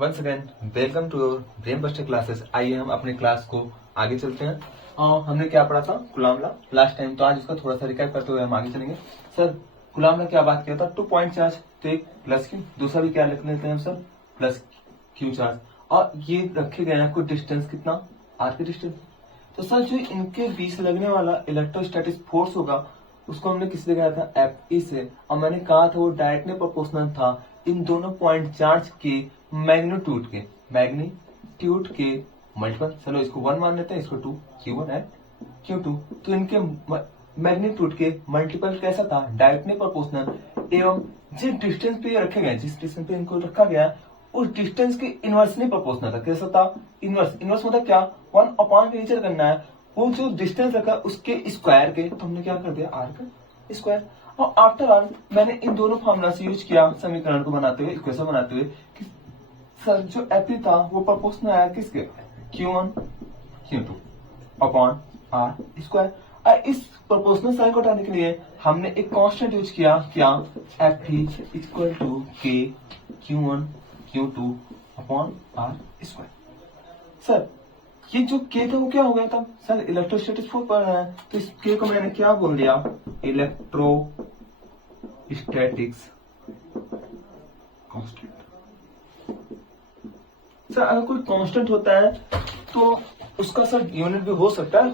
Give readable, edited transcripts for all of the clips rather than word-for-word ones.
Once again welcome to brain buster classes. आइए हम अपने क्लास को आगे चलते हैं। और हमने क्या पढ़ा था, कूलॉम लॉ लास्ट टाइम, तो आज इसका थोड़ा सा रिकैप करते हुए हम आगे चलेंगे। सर कूलॉम लॉ क्या बात किया था, 2 पॉइंट चार्ज, तो एक प्लस क्यू, दूसरा भी क्या लिख लेते हैं हम सर, प्लस क्यू चार्ज, और ये रखे गए हैं कुछ डिस्टेंस, कितना, आर के डिस्टेंस। तो सर जो इनके बीच लगने वाला इलेक्ट्रोस्टैटिक फोर्स होगा उसको हमने किससे लगाया था, एफ ई से, और मैंने कहा था वो डायरेक्टली प्रोपोर्शनल था इन दोनों पॉइंट चार्ज के मैग्नीट्यूड के मल्टीपल। चलो इसको 1 मान लेते हैं, इसको 2, Q1 है Q2, तो इनके मैग्नीट्यूड के मल्टीपल कैसा था, डायरेक्टली प्रोपोर्शनल, एवं जिस डिस्टेंस पे ये रखे गए, जिस डिस्टेंस पे इनको रखा गया उस डिस्टेंस के इनवर्सली प्रोपोर्शनल था। कैसा था, इनवर्स मतलब क्या, 1 अपॉन के नीचे करना है, वो जो डिस्टेंस रखा उसके स्क्वायर के, तो हमने क्या कर दिया, आर का स्क्वायर। और आफ्टर ऑल मैंने इन दोनों फॉर्मूला से यूज किया समीकरण को बनाते हुए, इक्वेशन बनाते हुए, कि सर जो एफ था वो प्रोपोर्शनल आया किसके, Q1 Q2 upon R square. इस प्रोपोर्शनल साइन को हटाने के लिए हमने एक कांस्टेंट यूज किया, क्या, एफ इक्वल टू के Q1 Q2 upon R square. Sir ये जो के था वो क्या हो गया था, सर इलेक्ट्रोस्टैटिक फोर्स पढ़ रहे हैं, तो इस के को मैंने क्या बोल दिया, इलेक्ट्रोस्टैटिक्स कांस्टेंट। सर अगर कोई कांस्टेंट होता है तो उसका सर यूनिट भी हो सकता है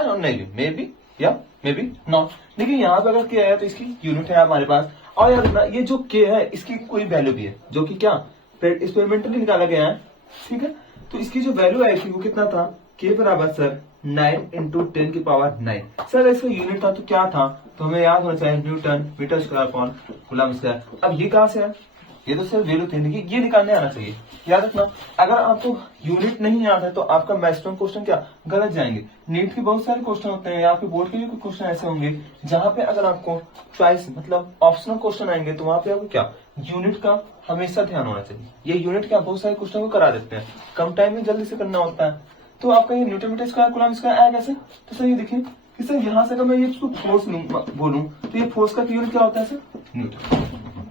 और नहीं भी, मे बी नॉट। लेकिन यहाँ पे अगर क्या है तो इसकी यूनिट है हमारे पास। और यार ये जो के है इसकी कोई वैल्यू भी है, जो कि क्या एक्सपेरिमेंटली निकाला गया है, ठीक है। तो इसकी जो वैल्यू आई थी वो कितना था, के बराबर सर 9 × 10⁹। सर इसका यूनिट था तो क्या था, तो हमें याद होना चाहिए newton metre square upon coulomb square. अब ये कहां से है, ये तो सर वैल्यू थे, ये निकालने आना चाहिए। याद रखना, अगर आपको यूनिट नहीं याद है तो आपका मैक्सिमम क्वेश्चन क्या गलत जाएंगे। नीट के बहुत सारे क्वेश्चन होते हैं, या आपके बोर्ड के भी कुछ क्वेश्चन ऐसे होंगे जहां पे अगर आपको चॉइस मतलब ऑप्शनल क्वेश्चन आएंगे तो वहां पे आपको क्या यूनिट का हमेशा ध्यान होना चाहिए। ये यूनिट क्या बहुत सारे क्वेश्चन को करा देते हैं, कम टाइम में जल्दी से करना होता है। तो आपका ये newton metre square coulomb square आया कैसे, तो सर ये देखिए कि सर यहाँ से अगर मैं ये फोर्स बोलूं तो ये फोर्स का यूनिट क्या होता है सर, न्यूटन,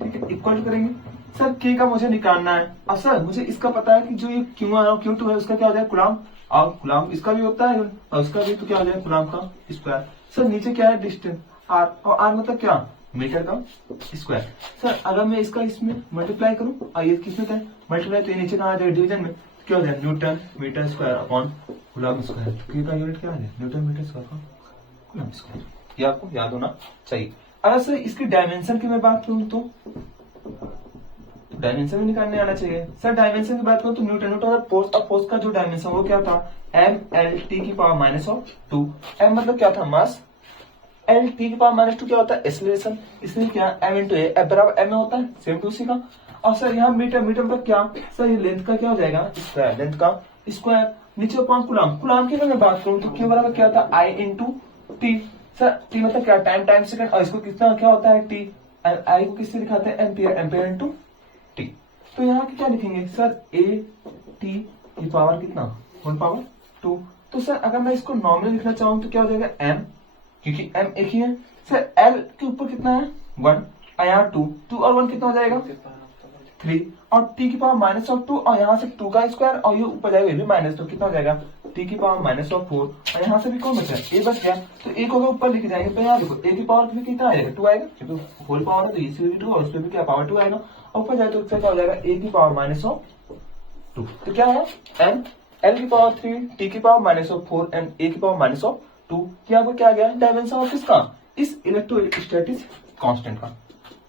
ठीक है। इक्वल करेंगे सर के का मुझे निकालना है। अब सर मुझे इसका पता है कि जो ये Q1 और Q2 है उसका क्या हो जाएगा, कूलम, और कूलम इसका भी होता है और उसका भी, तो क्या हो जाएगा कूलम का स्क्वायर। सर नीचे क्या है, डिस्टेंस आर, और आर मतलब क्या, मीटर का स्क्वायर। सर अगर मैं इसका इसमें मल्टीप्लाई करूं, और ये किसमें था मल्टीप्लाई, तो ये नीचे कहा जाएगा डिवीजन में, तो क्या हो जाएगा newton metre square upon coulomb square. के का यूनिट क्या है, न्यूटन मीटर स्क्वायर का कूलम स्क्वायर। ये आपको याद होना चाहिए। अगर सर इसकी डायमेंशन की मैं बात करूं तो डायमेंशन भी निकालने आना चाहिए। सर डायमेंशन की बात करूं तो न्यूटन फोर्स, और फोर्स का जो डायमेंशन वो क्या था, mLT⁻²। m मतलब क्या था, मास, L T⁻² क्या होता है, एक्सीलरेशन, इसलिए क्या m × a, F बराबर m में होता है, सेम टू सी का। और सर यहाँ मीटर मतलब क्या, सर ये लेंथ का क्या हो जाएगा, स्क्वायर, लेंथ का स्क्वायर, नीचे अपॉन कूलम की अगर मैं बात करूं तो Q बराबर क्या था, I × T। सर T मतलब क्या, टाइम सेकंड, और इसको कितना क्या होता है, T, I को किससे दिखाते हैं, एम्पियर × T। तो यहाँ क्या लिखेंगे सर, AT की पावर कितना, 1/2। तो सर अगर मैं इसको नॉर्मल लिखना चाहूं तो क्या हो जाएगा, m, क्योंकि m एक ही है। सर L के ऊपर कितना है, 1, और यहाँ 2 और 1 कितना हो जाएगा, 3, और T⁻², और यहाँ से 2 का स्क्वायर, और ये ऊपर जाएगा ये भी माइनस, तो कितना हो जाएगा T⁻⁴, और यहाँ से भी कौन बचा, a बच गया। तो a को अगर ऊपर लिख जाएंगे तो यहाँ देखो a की पावर कितना आएगा, 2 आएगा, क्योंकि होल पावर है तो इसमें भी 2 और उसमें भी क्या पावर 2 आएगा, और ऊपर जाए तो क्या हो जाएगा, a⁻²। तो क्या है, m, L⁻3, T⁻⁴ and a⁻²। ये आपको क्या गया, डायमेंशन ऑफ इसका, इस इलेक्ट्रोस्टैटिक कांस्टेंट का,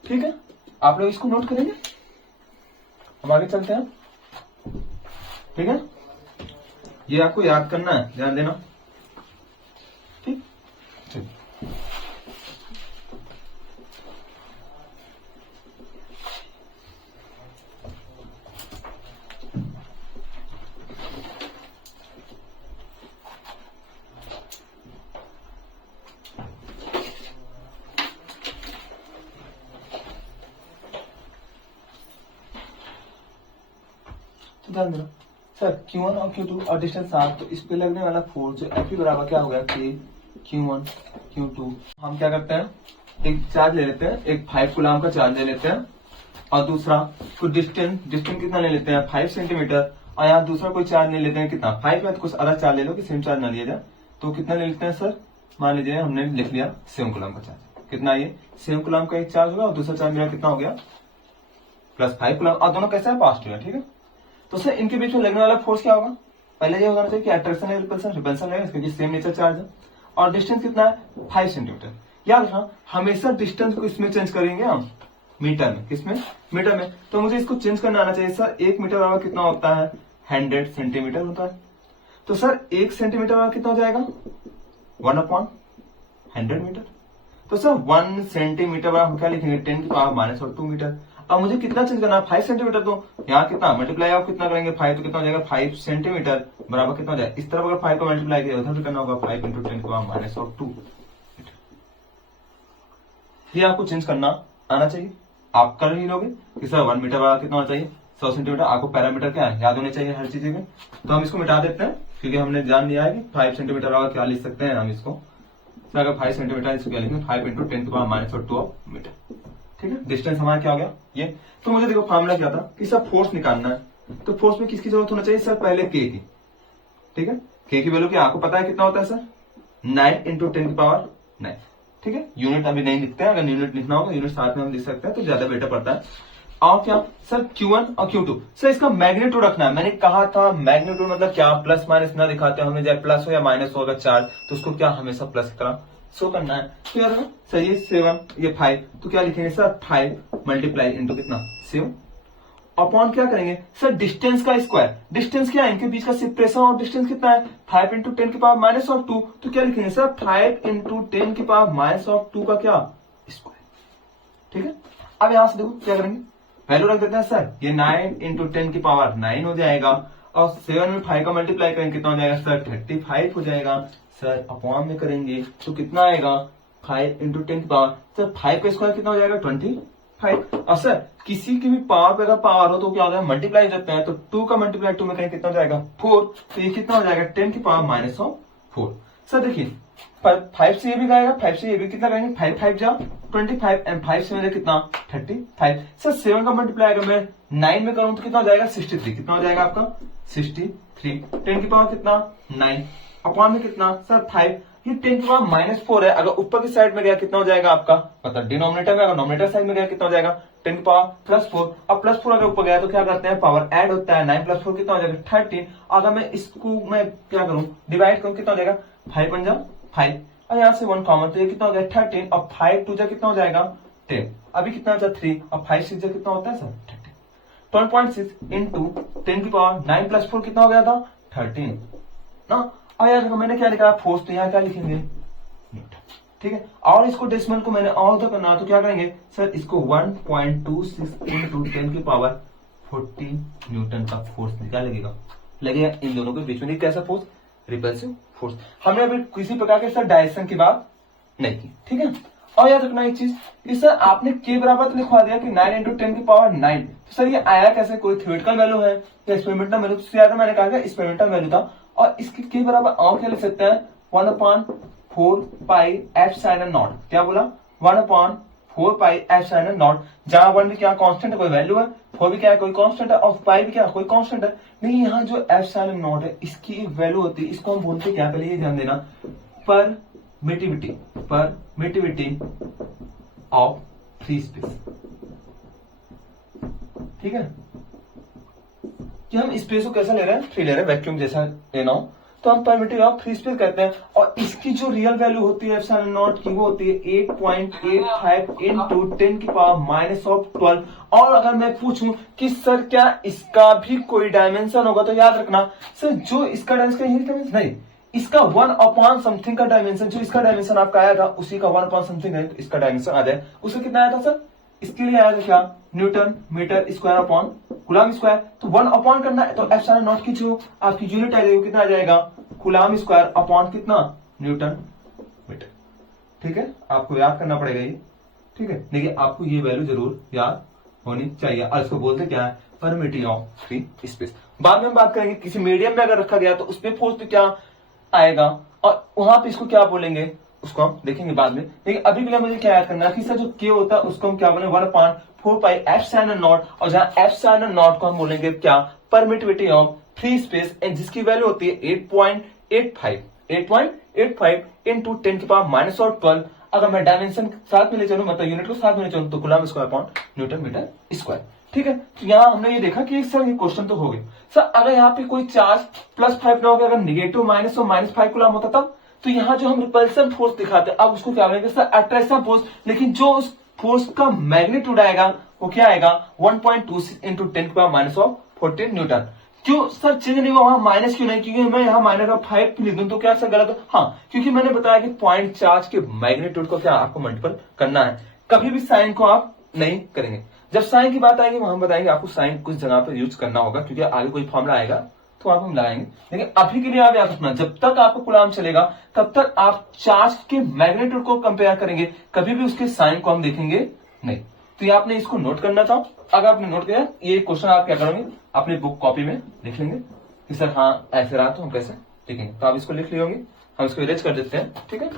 ठीक है। आप लोग इसको नोट करेंगे, हम आगे चलते हैं, ठीक है। ये आपको याद करना है, ध्यान देना, ठीक। ध्यान देना सर, Q1 और Q2 और डिस्टेंस 7, तो इस पे लगने वाला फोर्स जो F बराबर क्या हो गया, K Q1 Q2। हम क्या करते हैं, एक चार्ज ले लेते हैं, एक 5 कूलम का चार्ज ले लेते हैं, और दूसरा कोई डिस्टेंस कितना ले लेते हैं 5 सेंटीमीटर, और यहाँ दूसरा कोई चार्ज ले लेते हैं कितना 5 में, तो कुछ अलग चार्ज ले लो कि सेम चार्ज ना लिया जाए। तो कितना ले लेते हैं सर, मान लीजिए हमने लिख लिया 7 कूलम का चार्ज, कितना ये 7 कूलम का एक चार्ज होगा और दूसरा चार्ज मेरा कितना हो गया +5 कूलम, और दोनों कैसे है पॉजिटिव है, ठीक है। तो सर इनके बीच में लगने वाला फोर्स क्या होगा, पहले ये होना चाहिए कि अट्रैक्शन है रिपल्सन है, क्योंकि सेम नेचर चार्ज है, और डिस्टेंस कितना है 5 सेंटीमीटर। याद रखना हमेशा डिस्टेंस को इसमें चेंज करेंगे हम मीटर में, किसमें मीटर में। तो मुझे इसको चेंज करना आना चाहिए सर, 1 मीटर वाला कितना होता है 100 सेंटीमीटर होता है। तो सर 1 सेंटीमीटर वाला कितना हो जाएगा 1/100 मीटर। तो सर 1 सेंटीमीटर वाला हम क्या लिखेंगे 10⁻² मीटर। अब मुझे कितना चेंज करना है 5 सेंटीमीटर, तो यहाँ कितना मल्टीप्लाई आप कितना करेंगे 5, तो कितना हो जाएगा 5 सेंटीमीटर बराबर कितना हो जाएगा, इस तरफ अगर 5 को मल्टीप्लाई किया उधर भी करना होगा 5 × 10⁻²। ये आपको चेंज करना आना चाहिए, आप कर ही लोगे कि सर 1 मीटर वाला कितना होना चाहिए 100 सेंटीमीटर। आपको पैरामीटर क्या है याद होने चाहिए हर चीज में। तो हम इसको मिटा देते हैं क्योंकि हमने जान लिया है कि 5 सेंटीमीटर वाला क्या लिख सकते हैं हम इसको, तो अगर 5 सेंटीमीटर इसको क्या लिखेंगे 5 × 10⁻² मीटर, ठीक है। डिस्टेंस हमारा क्या हो गया ये। तो मुझे देखो फॉर्मूला क्या था कि सर फोर्स निकालना है, तो फोर्स में किसकी जरूरत होना चाहिए सर, पहले के की, ठीक है। के की वैल्यू क्या आपको पता है कितना होता है सर 9 × 10⁹, ठीक है। यूनिट अभी नहीं लिखते हैं, अगर यूनिट लिखना होगा यूनिट साथ में हम लिख सकते हैं तो ज्यादा बेटर पड़ता है। और क्या सर Q1 और Q2, सर इसका मैग्नीट्यूड रखना है। मैंने कहा था मैग्नीट्यूड मतलब क्या प्लस माइनस ना दिखाते हैं हमें, चाहे प्लस हो या माइनस हो अगर चार्ज तो उसको क्या हमेशा प्लस की तरह शो करना है। तो यार सर ये 7 ये 5, तो क्या लिखेंगे सर 5 मल्टीप्लाई इंटू कितना 7 अपॉन क्या करेंगे सर डिस्टेंस का स्क्वायर। डिस्टेंस क्या है इनके बीच का सेपरेशन, और डिस्टेंस कितना है 5 × 10⁻², तो क्या लिखेंगे सर 5 × 10⁻² का क्या स्क्वायर, ठीक है। अब यहां से देखो क्या करेंगे वैल्यू रख देते हैं सर, ये 9 × 10⁹ हो जाएगा, और 7 में 5 का मल्टीप्लाई करेंगे कितना हो जाएगा सर 35 हो जाएगा। सर अपॉन में करेंगे तो कितना आएगा 5 × 10⁻, सर 5 का स्क्वायर कितना हो जाएगा 25। और सर किसी की भी पावर पे अगर पावर हो तो क्या होता है मल्टीप्लाई करते हैं, तो 2 का मल्टीप्लाई 2 में करेंगे कितना हो जाएगा 4, तो ये कितना हो जाएगा 10⁻⁴। सर देखिए 5 से ये भी जाएगा 5 से ये भी कितना करेंगे 5 5 जा 25 एंड 5 से मेरे कितना 35। सर 7 का मल्टीप्लाई अगर मैं 9 में करूं तो कितना हो जाएगा 63, कितना हो जाएगा आपका 63, 10 की पावर कितना 9 अपॉन में कितना सर 5, ये 10 की पावर -4 है, अगर ऊपर की साइड में गया कितना हो जाएगा आपका मतलब डिनोमिनेटर में, अगर नोमिनेटर साइड में गया कितना हो जाएगा 10 की पावर +4, अब +4 अगर ऊपर गया तो क्या करते हैं पावर ऐड होता है, 9 + 4 कितना हो जाएगा 13। अगर मैं इसको मैं क्या करूं डिवाइड करूं कितना हो जाएगा 5 × 5 5, और यहाँ से 1 कॉमन तो ये कितना हो गया 13, और 5 2 जा कितना हो जाएगा 10, अभी कितना होता है 3, और 5 6 जा कितना होता है सर 13, 12.6 × 10 की पावर 9 + 4 कितना हो गया था 13 ना। और यार मैंने क्या लिखा फोर्स, तो यहाँ क्या लिखेंगे न्यूटन, ठीक है। और इसको डेसिमल को मैंने और तो करना तो क्या करेंगे सर इसको 1.26 × 10 की पावर 40 न्यूटन का फोर्स क्या लगेगा इन दोनों के बीच में। कैसा फोर्स रिपल्सिव फोर्स। हमने अभी किसी प्रकार के सर डायरेक्शन की बात नहीं की, ठीक है। और याद रखना एक चीज कि सर आपने के बराबर तो लिखवा दिया कि 9 × 10 की पावर 9, तो सर ये आया कैसे, कोई थ्योरेटिकल वैल्यू है या एक्सपेरिमेंटल वैल्यू, तो याद मैंने कहा एक्सपेरिमेंटल वैल्यू था। और इसके के बराबर और क्या लिख सकते हैं 1/4πε0, क्या बोला 1/4πε0, जहां 1 भी क्या कांस्टेंट है कोई वैल्यू है, 4 भी क्या है कोई कांस्टेंट है, और पाई भी क्या कोई कांस्टेंट है। नहीं यहाँ जो ε0 है इसकी एक वैल्यू होती है, इसको हम बोलते क्या पहले ये ध्यान देना परमिटिविटी ऑफ फ्री स्पेस, ठीक है। कि हम स्पेस को कैसा ले रहे हैं फ्री ले रहे हैं, वैक्यूम जैसा लेना हो तो हम परमिटिविटी ऑफ फ्री स्पेस कहते हैं। और इसकी जो रियल वैल्यू होती है ε0 की वो होती है 8.85 × 10 की पावर -12। और अगर मैं पूछूं कि सर क्या इसका भी कोई डायमेंशन होगा, तो याद रखना सर जो इसका डायमेंशन नहीं, इसका 1/समथिंग का डायमेंशन, जो इसका डायमेंशन आपका आया था उसी का 1/समथिंग है, तो इसका डायमेंशन आ जाए। उसका कितना आया था सर, इसके लिए आया था क्या newton metre square upon coulomb square, तो 1 अपॉन करना है, तो ε0 की जो आपकी यूनिट आएगी वो कितना आ जाएगा कूलम स्क्वायर अपॉन कितना न्यूटन मीटर, ठीक है। आपको याद करना पड़ेगा ये, ठीक है। देखिए आपको ये वैल्यू जरूर याद होनी चाहिए, और इसको बोलते क्या है परमिटिविटी ऑफ फ्री स्पेस। बाद में हम बात करेंगे किसी मीडियम में अगर रखा गया तो उसमें फोर्स क्या आएगा, और वहां पे इसको क्या बोलेंगे उसको हम देखेंगे बाद में, लेकिन अभी के लिए मुझे क्या याद करना है कि सर जो के होता है उसको हम क्या बोलेंगे 1/4 पाई एप्सिलॉन नॉट, और जहां एप्सिलॉन नॉट को हम बोलेंगे क्या permittivity of free space, and जिसकी वैल्यू होती है 8.85 इंटू 10 की पावर -12। अगर मैं डायमेंशन साथ में ले चलूं, मतलब यूनिट को साथ में ले चलूं, तो coulomb square upon newton metre square. ठीक है, तो यहाँ हमने ये देखा कि सर ये क्वेश्चन तो हो गए। सर अगर यहाँ पे कोई चार्ज +5 ना हो गया, अगर नेगेटिव माइनस और -5 कूलम होता तब, तो यहाँ जो हम रिपल्सन फोर्स दिखाते हैं, अब उसको क्या बोलेंगे सर अट्रैक्शन फोर्स। लेकिन जो उस फोर्स का मैग्नीट्यूड आएगा वो क्या आएगा 1.26 इंटू 10 की पावर -14 न्यूटन। क्यों सर चेंज नहीं हुआ, वहां माइनस क्यों नहीं? क्योंकि मैं यहाँ -5 लिख दूं तो क्या सर गलत है? हाँ, क्योंकि मैंने बताया कि पॉइंट चार्ज के मैग्नीट्यूड को क्या आपको मल्टीपल करना है, कभी भी साइन को आप नहीं करेंगे। जब साइन की बात आएगी वहां हम बताएंगे आपको साइन कुछ जगह पर यूज करना होगा, क्योंकि आगे कोई फॉर्मूला आएगा तो आप हम लगाएंगे। लेकिन अभी के लिए आप याद रखना, जब तक आपको कूलम चलेगा तब तक आप चार्ज के मैग्नीट्यूड को कंपेयर करेंगे, कभी भी उसके साइन को हम देखेंगे नहीं। तो ये आपने इसको नोट करना था। अगर आपने नोट किया, ये क्वेश्चन आप क्या करेंगे अपनी बुक कॉपी में लिख लेंगे कि सर हाँ ऐसे रहा तो हम कैसे लिखेंगे, तो आप इसको लिख लिए होंगे। हम इसको इरेज कर देते हैं, ठीक है।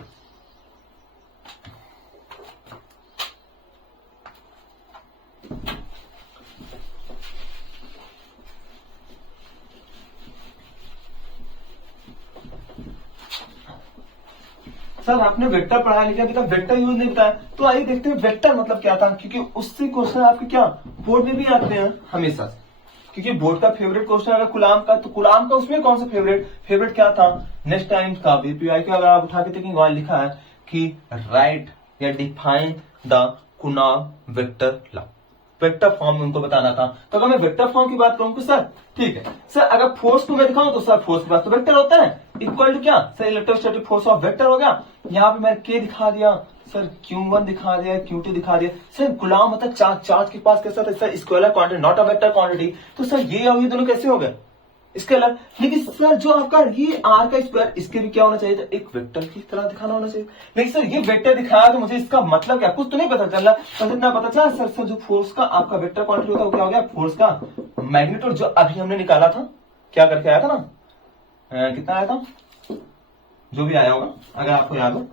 सर आपने वेक्टर पढ़ाया लेकिन अभी तक वेक्टर यूज नहीं बताया, तो आइए देखते हैं वेक्टर मतलब क्या था, क्योंकि उससे क्वेश्चन आपके क्या बोर्ड में भी आते हैं हमेशा से। क्योंकि बोर्ड का फेवरेट क्वेश्चन अगर कूलम का, तो कूलम का उसमें कौन सा फेवरेट क्या था, नेक्स्ट टाइम का वीपीआई का अगर आप उठा के देखेंगे वहां लिखा है कि राइट या define the coulomb vector law, vector form में उनको बताना था। तो अगर मैं वेक्टर फॉर्म की बात करूं तो सर ठीक है सर, अगर फोर्स को मैं दिखाऊं तो सर फोर्स के पास तो वेक्टर होता है, इक्वल टू क्या sir electrostatic force of vector हो गया। यहाँ पे मैं के दिखा दिया सर, Q1 दिखा दिया, Q2 दिखा दिया। सर गुलाम मतलब चार्ज के पास कैसा था sir scalar quantity, not a vector quantity. तो सर ये और ये दोनों कैसे हो गए स्केलर। लेकिन सर जो आपका ये आर का स्क्वायर, इसके भी क्या होना चाहिए था, एक वेक्टर की तरह दिखाना होना चाहिए। लेकिन सर ये वेक्टर दिखाया तो मुझे इसका मतलब क्या कुछ तो नहीं पता चल रहा। बस इतना पता चला सर जो फोर्स का आपका वेक्टर क्वांटिटी होता है वो क्या हो गया, फोर्स का मैग्नीट्यूड जो अभी हमने निकाला था, क्या करके आया था ना, कितना आया था जो भी आया होगा अगर आपको याद हो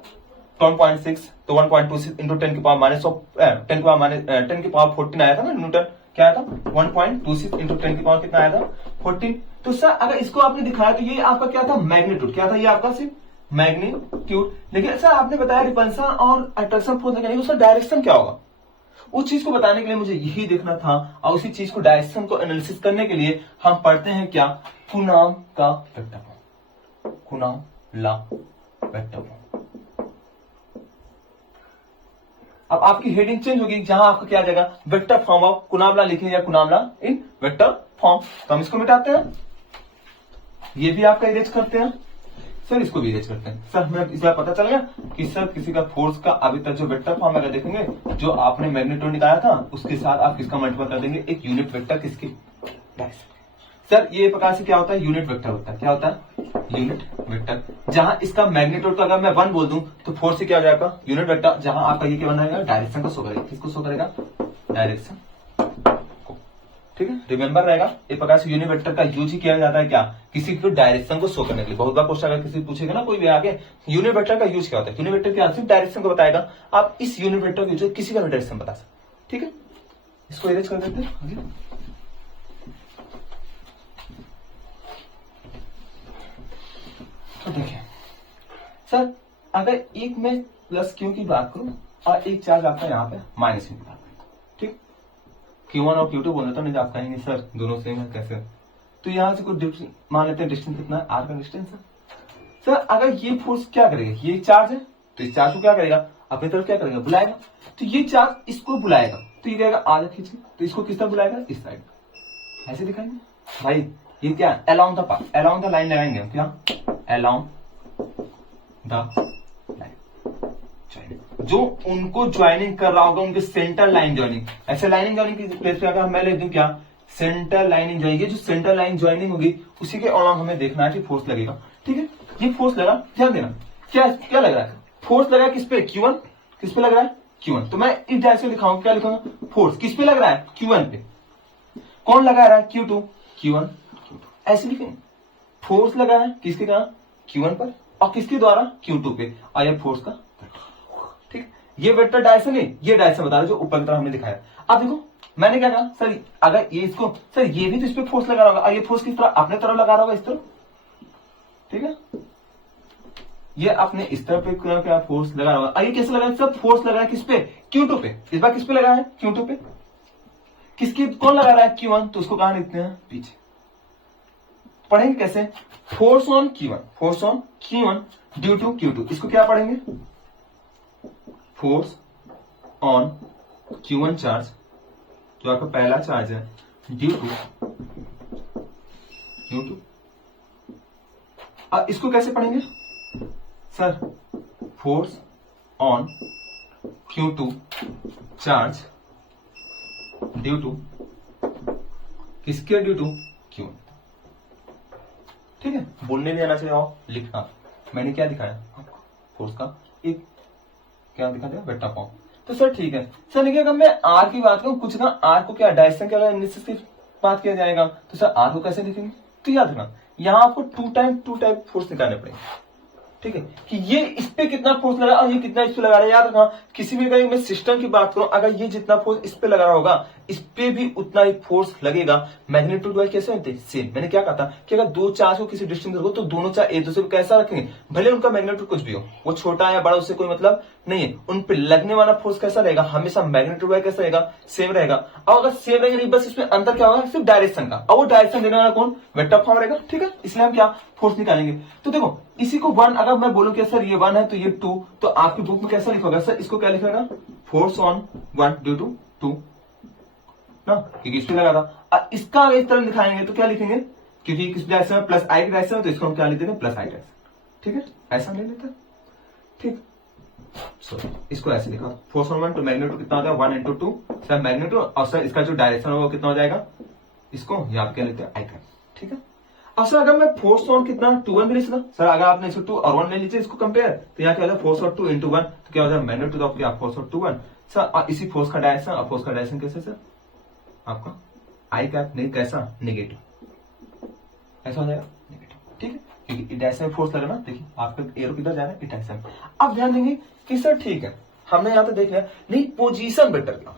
1.6, तो 1.26 इंटू 10 की पावर -10 की पावर 14 आया था ना न्यूटन। क्या आया था 1.26 इंटू 10 की पावर कितना आया था 14। तो सर अगर इसको आपने दिखाया तो ये आपका क्या था मैग्नीट्यूड, क्या था ये आपका सिर्फ मैग्नीट्यूड। लेकिन सर आपने बताया रिपल्सन और अट्रैक्शन फोर्स लगाने को, सर डायरेक्शन क्या होगा उस चीज को बताने के लिए मुझे यही देखना था। और उसी चीज को डायरेक्शन को एनालिसिस करने के लिए हम पढ़ते हैं क्या कूलम का vector form, coulomb law vector form. अब आपकी हेडिंग चेंज होगी, जहां आपका क्या आ जाएगा vector form of coulomb law लिखेंगे या coulomb law in vector form. तो हम इसको मिटाते हैं, ये भी आपका इरेज करते हैं सर, इसको भी इरेज करते हैं। सर हमें इस बार पता चल गया कि सर किसी का फोर्स का अभी तक जो वेक्टर फॉर्म अगर देखेंगे, जो आपने मैग्नीट्यूड निकाला था उसके साथ आप किसका मल्टीपल कर देंगे, एक यूनिट वेक्टर किसकी सर ये प्रकार से क्या होता है यूनिट वेक्टर होता है। क्या होता है यूनिट वेक्टर, जहां इसका मैग्नीट्यूड का अगर मैं 1 बोल दूं तो फोर्स से क्या हो जाएगा यूनिट वेक्टर, जहां आपका ये क्या बनाएगा डायरेक्शन को शो करेगा, किसको शो करेगा डायरेक्शन को। ठीक है, रिमेंबर रहेगा एक प्रकार से यूनिट वेक्टर का यूज ही किया जाता है क्या किसी को डायरेक्शन को शो करने के लिए। बहुत बार क्वेश्चन अगर किसी पूछेगा ना कोई भी आगे यूनिट वेक्टर का यूज क्या होता है, यूनिट वेक्टर क्या सिर्फ डायरेक्शन को बताएगा। आप इस यूनिट वेक्टर का यूज किसी का भी डायरेक्शन बता सकते। ठीक है, इसको इरेज कर देते हैं। तो देखिए सर अगर एक में प्लस क्यू की बात करूं और एक चार्ज आपका यहाँ पे माइनस क्यू की बात करूं, ठीक Q1 और Q2 बोले तो नहीं आप कहेंगे सर दोनों सेम है कैसे, तो यहां से कुछ मान लेते हैं डिस्टेंस कितना है आर का डिस्टेंस है। सर अगर ये फोर्स क्या करेगा, ये चार्ज है तो इस चार्ज को क्या करेगा अपनी तरफ क्या करेगा बुलाएगा, तो ये चार्ज इसको बुलाएगा तो ये कहेगा आगे खींचे, तो इसको किस तरफ बुलाएगा इस साइड, ऐसे दिखाएंगे भाई। ये क्या अलाउंग द लाइन लगाएंगे हम, क्या अलाउंग द लाइन, जो उनको ज्वाइनिंग कर रहा होगा उनके सेंटर लाइन ज्वाइनिंग। ऐसे लाइनिंग ज्वाइनिंग की प्लेस पे अगर मैं लिख दूं क्या सेंटर लाइनिंग ज्वाइनिंग, जो सेंटर लाइन ज्वाइनिंग होगी उसी के अलाउंग हमें देखना है कि फोर्स लगेगा। ठीक है, ये फोर्स लगा, ध्यान देना क्या क्या लग रहा है फोर्स लगा किस पे Q1, किस पे लग रहा है Q1। तो मैं इस डायरेक्शन लिखाऊंगा, क्या लिखूंगा फोर्स किस पे लग रहा है Q1 पे, कौन लगा रहा है Q2 Q1 ऐसे लिखेंगे। फोर्स लगा है किसके कहा Q1 पर, और किसके द्वारा, Q2 पे, और ये फोर्स का, ठीक। ये वेक्टर डायरेक्शन है, ये डायरेक्शन बता रहा है जो ऊपर की तरफ हमने दिखाया। अब देखो मैंने क्या कहा सर, अगर ये इसको, सर ये भी तो इस पे फोर्स लगा रहा होगा, और ये फोर्स किस तरह, अपने तरफ लगा रहा होगा, इस तरफ, ठीक है। ये अपने इस तरफ पे क्या फोर्स लगा रहा होगा, और ये कैसे लगा, सब फोर्स लगा है किस पे, Q2 पे। इस बार किस पे लगा है, Q2 पे। किसकी, कौन लगा रहा है, Q1, तो उसको कहां लिखते हैं, पीछे। पढ़ेंगे कैसे, force on Q1, force on Q1 due to Q2, इसको क्या पढ़ेंगे, फोर्स ऑन Q1 चार्ज, जो आपका पहला चार्ज है, ड्यू टू Q2। अब इसको कैसे पढ़ेंगे sir, force on Q2 charge due to, किसके ड्यू टू, Q1, ठीक है। बोलने नहीं आना चाहिए, आओ लिखना। मैंने क्या दिखाया आपको, फोर्स का एक क्या दिखा दिया, वेक्टर फॉर्म। तो सर ठीक है सर, देखिए अगर मैं आर की बात करूं, कुछ ना आर को क्या डायरेक्शन के अलावा की बात किया जाएगा, तो सर आर को कैसे लिखेंगे, तो याद रखना यहां आपको टू टाइप फोर्स निकालने पड़ेंगे, ठीक है, कि ये इस पे कितना फोर्स लगा और ये कितना इस पे लगा रहा है। याद रखना किसी भी अगर मैं सिस्टम की बात करूं, अगर ये जितना फोर्स इस पे लगा रहा होगा, इस पे भी उतना ही फोर्स लगेगा। मैग्नीट्यूड वाइज कैसे होते हैं, सेम। मैंने क्या कहा था कि अगर दो चार्ज को किसी डिस्टेंस रखो तो दोनों चार्ज एक दूसरे को कैसा रखेंगे, भले उनका मैग्नीट्यूड कुछ भी हो, वो छोटा या बड़ा उससे कोई मतलब नहीं है, उन पे लगने वाला फोर्स कैसा रहेगा, हमेशा मैग्नीट्यूड वाइज कैसा रहेगा, सेम रहेगा। और अगर सेम रहेगा नहीं, बस इसमें अंतर क्या होगा, सिर्फ डायरेक्शन का, और वो डायरेक्शन देने वाला कौन, वेक्टर फॉर्म रहेगा, ठीक है। इसलिए हम क्या फोर्स निकालेंगे। तो देखो इसी को वन, अगर मैं बोलूं कि सर ये वन है तो ये टू, तो आपकी बुक में कैसा लिखोगा सर, इसको क्या लिखेगा, force on one due to two ना, क्योंकि इस पे लगा था। इसका अगर इस तरह दिखाएंगे तो क्या लिखेंगे, क्योंकि किस डायरेक्शन में प्लस आई की डायरेक्शन है, तो इसको हम क्या लिखते हैं, प्लस आई डायरेक्शन, ठीक है, ऐसा ले लेते हैं, ठीक। सो इसको ऐसे लिखा, फोर्स ऑन वन तो मैग्नीट्यूड कितना होता है, one into two, sir magnitude, और सर इसका जो डायरेक्शन होगा कितना हो जाएगा, इसको यहाँ क्या लेते हैं, आई का, ठीक है। अब सर अगर मैं फोर्स ऑन कितना 2 1 भी लिख सकता, सर अगर आपने इसको 2 और 1 ले लीजिए इसको कंपेयर, तो यहाँ क्या होता है, फोर्स ऑफ 2 इंटू 1, तो क्या हो जाएगा, मैग्नीट्यूड ऑफ क्या, फोर्स ऑफ 2 1। सर इसी फोर्स का डायरेक्शन, और फोर्स का डायरेक्शन कैसे सर, आपका आई कैप, नहीं कैसा, नेगेटिव, ऐसा हो जाएगा नेगेटिव, ठीक है, क्योंकि डायरेक्शन में फोर्स लगना, देखिए आपका एरो किधर जा रहा है, डायरेक्शन। अब ध्यान देंगे कि सर ठीक है हमने यहाँ पे देख लिया, नहीं पोजीशन वेक्टर क्या,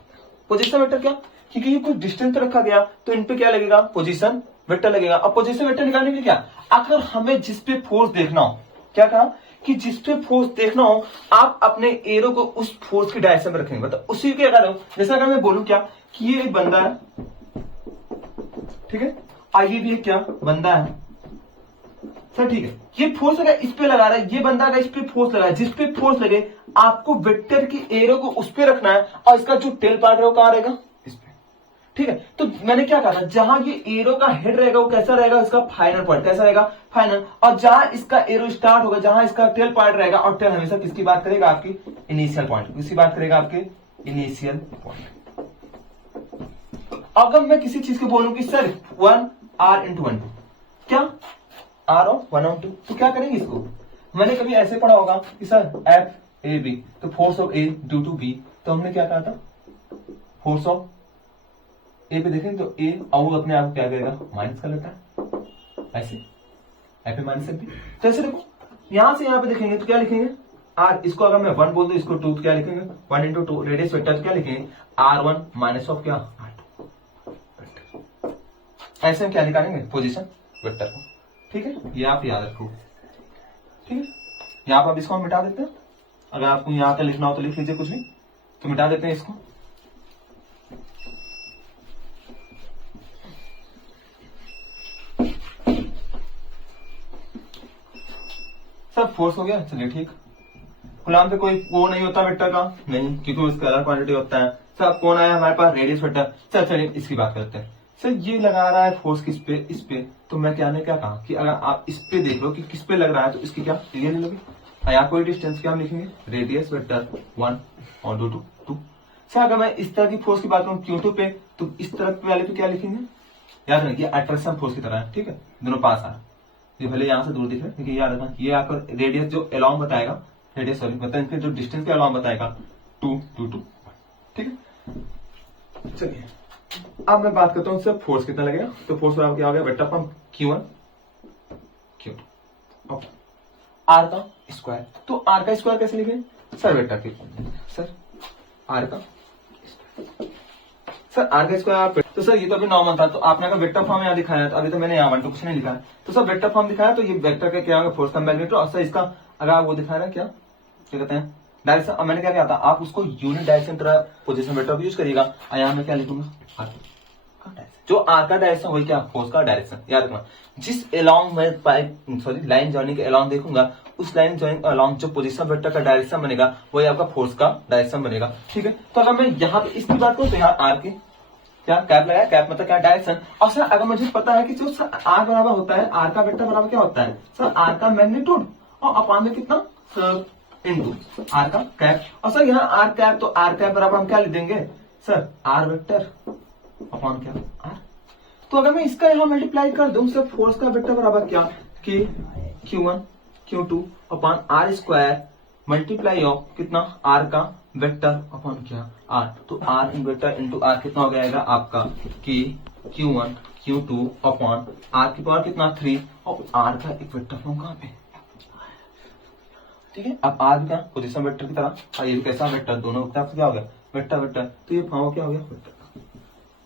पोजीशन वेक्टर क्या, क्योंकि ये कुछ डिस्टेंस पे रखा गया तो इन पे क्या लगेगा, पोजीशन वेक्टर लगेगा। अब पोजीशन वेक्टर निकालने के लिए क्या, अगर हमें जिस पे फोर्स देखना हो, क्या कहा कि जिस पे फोर्स देखना हो आप अपने एरो को उस फोर्स की डायरेक्शन में रखेंगे, मतलब उसी के अगर जैसे अगर मैं बोलूं क्या कि ये एक बंदा है, ठीक है, आइए भी एक क्या बंदा है सर, ठीक है, ये फोर्स अगर इस पे लगा रहा है, ये बंदा अगर इस पे फोर्स लगा है, जिस पे फोर्स लगे आपको वेक्टर की एरो को उस पे रखना है, और इसका जो टेल पार्ट है वो कहां रहेगा, इस पे, ठीक है। तो मैंने क्या कहा था, जहां ये एरो का हेड रहेगा वो कैसा रहेगा, इसका फाइनल पॉइंट कैसा रहेगा, फाइनल, और जहां इसका एरो स्टार्ट होगा, जहां इसका टेल पार्ट रहेगा, और टेल हमेशा किसकी बात करेगा, आपकी इनिशियल पॉइंट, किसकी बात करेगा, आपके इनिशियल पॉइंट। अगर मैं किसी चीज को बोलूं कि सर 1 R इंटू 1 क्या R ऑफ 1 ऑफ 2, तो क्या करेंगे इसको, मैंने कभी ऐसे पढ़ा होगा कि सर F A B, तो force of A due to B, तो हमने क्या कहा था, फोर्स ऑफ A पे देखेंगे तो A, और वो अपने आप को क्या करेगा, माइनस कर लेता है, ऐसे F A माइनस B। तो ऐसे देखो यहां से यहां पे देखेंगे तो क्या लिखेंगे, R, इसको अगर मैं 1 बोल दूं, इसको 2, तो क्या लिखेंगे 1 इंटू 2, रेडियस वेक्टर, तो क्या लिखेंगे R1 माइनस ऑफ क्या, R2। ऐसे हम क्या निकालेंगे, पोजीशन वेक्टर को, ठीक है, ये आप याद रखो, ठीक है। यहां पर अब इसको हम मिटा देते हैं, अगर आपको यहां तक लिखना हो तो लिख लीजिए, कुछ भी तो मिटा देते हैं इसको। सब फोर्स हो गया, चलिए ठीक। गुलाम पे कोई वो नहीं होता वेक्टर का, नहीं, क्योंकि उसका अलग क्वांटिटी होता है। सब कौन आया हमारे पास, रेडियस वेक्टर। चलिए इसकी बात करते हैं। सर ये लगा रहा है फोर्स किस पे, इस पे, तो मैं क्या ने क्या कहा कि अगर आप इस पे देख लो कि किस पे लग रहा है, तो इसकी क्या एरिया ले लोगे, यहाँ कोई डिस्टेंस क्या हम लिखेंगे, रेडियस वेक्टर 1 और 2 सर अगर मैं इस तरह की फोर्स की बात करूं Q2 पे, तो इस तरफ वाले पे क्या लिखेंगे, याद रखिए अट्रैक्शन फोर्स की तरह है, ठीक है, दोनों पास आ रहा, ये भले यहां से दूर दिख रहे हैं, लेकिन याद रखना ये आपका रेडियस जो अलोंग बताएगा, रेडियस सॉरी मतलब इनके जो डिस्टेंस के अलोंग बताएगा 2 2 2, ठीक है। चलिए अब मैं बात करता हूं सर फोर्स कितना लगेगा, तो फोर्स क्या हो गया, vector form Q1 Q2, okay. R का स्क्वायर। तो आर का स्क्वायर कैसे लिखें सर? वेक्टर के सर आर का सर आर का स्क्वायर। तो सर ये तो अभी नॉर्मल था, तो आपने अगर वेक्टर फॉर्म यहाँ दिखाया तो अभी तो मैंने यहाँ 1 2 कुछ नहीं लिखा है। तो सर वेक्टर फॉर्म दिखाया तो ये वेक्टर का क्या होगा? फोर्स का मैग्नीट्यूड। और सर इसका अगर वो दिखा रहा है क्या कहते हैं डायरेक्शन। अब मैंने क्या किया था, आप उसको यूनिट डायरेक्शन तरह पोजीशन वेक्टर यूज करिएगा। और यहाँ मैं क्या लिखूंगा? आर का डायरेक्शन। जो आर का डायरेक्शन वही क्या? फोर्स का डायरेक्शन। याद रखना, जिस अलोंग में पाइप सॉरी लाइन जॉइनिंग के अलोंग देखूंगा, उस लाइन जॉइनिंग अलोंग जो पोजीशन वेक्टर का डायरेक्शन बनेगा वही आपका फोर्स का डायरेक्शन बनेगा। ठीक है, तो अगर मैं यहाँ पे इसकी बात करूं तो यहाँ आर की क्या कैप लगाया, कैप मतलब क्या? डायरेक्शन। और सर अगर मुझे पता है कि जो सर आर बराबर होता है, आर का वेक्टर बराबर क्या होता है सर? आर का मैग्नीट्यूड और अपान में कितना सर? इनटू आर का कैप। और सर यहाँ आर कैप, तो आर कैप बराबर हम क्या लिख देंगे सर? आर वेक्टर अपॉन क्या? आर। तो अगर मैं इसका यहाँ मल्टीप्लाई कर दूं सर, फोर्स का वेक्टर बराबर क्या? कि Q1 Q2 upon R square multiply of कितना? आर का वेक्टर अपॉन क्या? आर। तो R in vector into R कितना हो जाएगा आपका? कि Q1 Q2 अपॉन आर की पावर कितना? 3। और आर का एक वेक्टर फॉर्म कहाँ पे? ठीक है, अब आर का पोजीशन वेक्टर की तरह, और ये कैसा वेक्टर? दोनों तरफ क्या हो गया? Vector vector. तो ये फॉर्म क्या हो गया? वेक्टर।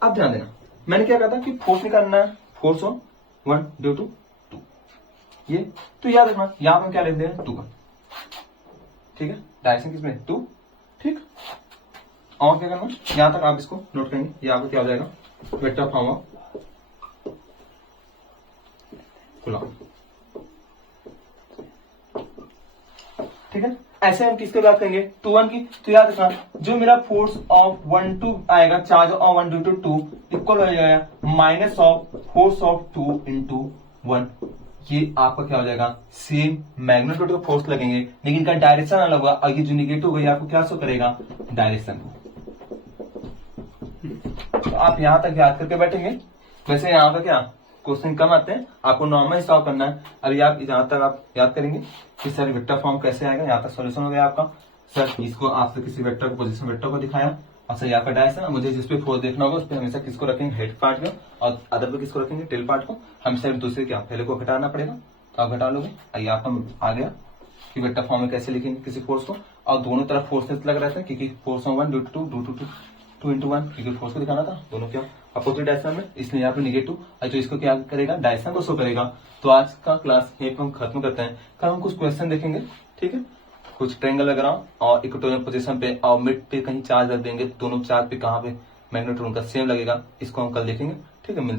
अब ध्यान देना, मैंने क्या कहा था कि फोर्स निकालना है, फोर्स ऑन 1 ड्यू टू 2 ये। तो याद रखना यहां पर क्या लिख दें? 2 का। ठीक है, डायरेक्शन किसमें? 2। ठीक, और क्या करना? यहां तक आप इसको नोट करेंगे, ये आपको क्या हो जाएगा? Vector form of Coulomb. ठीक है, ऐसे हम किसके बात करेंगे? 2 1 की। तो याद रखना, जो मेरा फोर्स ऑफ 1 2 आएगा, charge of 1 due to 2 equal हो जाएगा minus of force of 2 into 1। ये आपका क्या हो जाएगा? सेम मैग्नीट्यूड का फोर्स लगेंगे, लेकिन इनका डायरेक्शन अलग होगा। और ये जो निगेटिव होगा आपको क्या शो करेगा? डायरेक्शन। तो आप यहां तक याद करके बैठेंगे। वैसे यहाँ पर क्या क्वेश्चन कम आते हैं, आपको नॉर्मल सॉल्व करना है। अभी आप जहां तक आप याद करेंगे कि सर वेक्टर फॉर्म कैसे आएगा, यहाँ तक सॉल्यूशन हो गया आपका। सर इसको आपसे किसी वेक्टर को पोजीशन वेक्टर को दिखाया, और सर यहाँ का डायरेक्शन। मुझे जिस पे फोर्स देखना होगा उस पर हमेशा किसको रखेंगे? हेड पार्ट को, और अदर पे किसको रखेंगे? टेल पार्ट को। हमेशा दूसरे क्या पहले को घटाना पड़ेगा, तो आप घटा लोगे। आइए आपका आ गया कि वेक्टर फॉर्म में कैसे लिखेंगे किसी फोर्स को। और दोनों तरफ फोर्सेस लग रहता है, क्योंकि force on 1 due to 2 into 1, क्योंकि फोर्स को दिखाना था। दोनों क्या अपोजिट डायरेक्शन में, इसलिए यहाँ पे निगेटिव। और जो इसको क्या करेगा? डायरेक्शन को शो करेगा। तो आज का क्लास यहीं पर हम खत्म करते हैं। कल हम कुछ क्वेश्चन देखेंगे। ठीक है, कुछ ट्रायंगल वगैरह और इक्वेटोरियल पोजीशन पे और मिड पे कहीं चार्ज रख देंगे, दोनों चार्ज पे कहाँ पे मैग्नीट्यूड उनका सेम लगेगा, इसको हम कल देखेंगे। ठीक है, मिलते